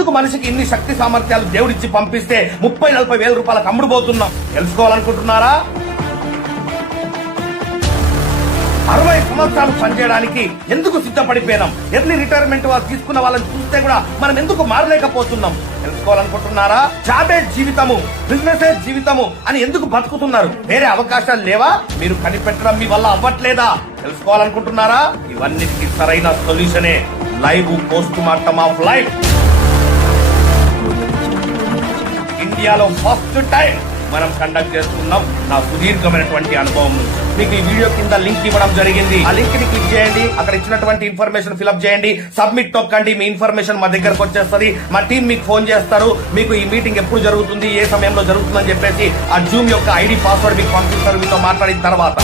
ఎందుకు మనిషికి ఇన్ని శక్తి సామర్థ్యాలు దేవుడిచ్చి పంపిస్తే 30-40 వేల రూపాయలకు అమ్ముడుపోతున్నాం? తెలుసుకోవాలనుకుంటున్నారా? 60 సంవత్సరాలు పనిచేయడానికి ఎందుకు సిద్ధపడిపోయినాం? ఎర్లీ రిటైర్మెంట్ వాళ్ళు తీసుకున్న వాళ్ళని చూస్తే కూడా మనం ఎందుకు మారలేకపోతున్నాం? తెలుసుకోవాలనుకుంటున్నారా? జాబే జీవితము, బిజినెస్ జీవితము అని ఎందుకు బతుకుతున్నారు? వేరే అవకాశాలు లేవా? మీరు కనిపెట్టడం మీ వల్ల అవ్వట్లేదా? తెలుసుకోవాలనుకుంటున్నారా? ఇవన్నిటికీ సరైన సొల్యూషనే live post mortem of life. ఇండియాలో ఫస్ట్ టైం మనం కండక్ట్ చేస్తున్నాం. నా సుదీర్ఘమైనటువంటి అనుభవం నుంచి మీకు ఈ వీడియో కింద లింక్ ఇవ్వడం జరిగింది. ఆ లింక్ ని క్లిక్ చేయండి. అక్కడ ఇచ్చినటువంటి ఇన్ఫర్మేషన్ ఫిల్అప్ చేయండి, సబ్మిట్ తొక్కండి. మీ ఇన్ఫర్మేషన్ మా దగ్గరకు వచ్చేస్తుంది. మా టీం మీకు ఫోన్ చేస్తారు. మీకు ఈ మీటింగ్ ఎప్పుడు జరుగుతుంది, ఏ సమయంలో జరుగుతుందని చెప్పేసి ఆ జూమ్ యొక్క ఐడి పాస్వర్డ్ మీకు పంపిస్తారు మీతో మాట్లాడిన తర్వాత.